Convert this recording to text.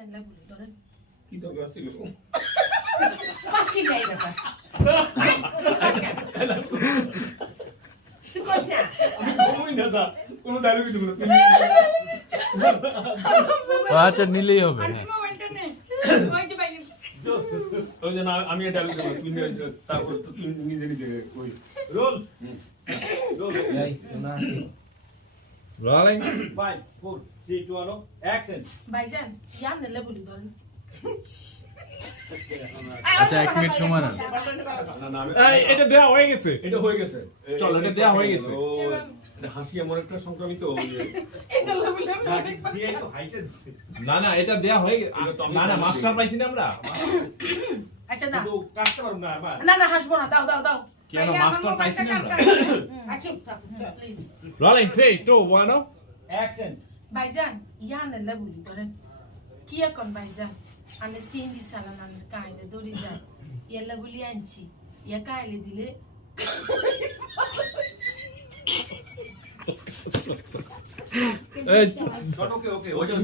নেলা বলি ধরেন কি দরকার ছিল বাস কি যাই ব্যাপার তুই কইছ না আমি বলবই না দা কোনো ডায়লগই দেব না আচ্ছা নিলেই হবে হ্যাঁ মোবাইলটা নে ওই যে বাইরে ওই যে না আমি ডায়লগ দেব তুই তারপর তো তুই নিজে নিজে ওই রোল এই না রোলিং 5 4 3 2 1 অ্যাকশন ভাইজান ইয়া নেলা বলি ধরেন আচ্ছা 1 মিনিট সময় না না না আমি এই এটা দেয়া হয়ে গেছে এটা হয়ে গেছে চল, এটা দেয়া হয়ে গেছে। ও এটা হাসি এমন একটা সংক্রামিত এটা বলি আমি অনেক দিয়ে তো হাইটে দিছে না না এটা দেয়া হয়ে গেছে এটা তো আমি না না বলছি। মাস্টার পাইছি না আমরা আচ্ছা না কিন্তু কাটতে পারব না আবার না না হাসবো না দাও দাও দাও কেন মাস্টার পাইছি না আমরা আচ্ছা প্লিজ রোলিং 3 2 1 অ্যাকশন ভাইজান ইয়া নেলা বলি ধরেন কি এখন ভাইজান আনে সিন্দি সালামান কাইলে দড়ি যায় ইয়ালা বলি আনছি ইয়া কাইলে দিলে এই ওকে ওকে ওই যে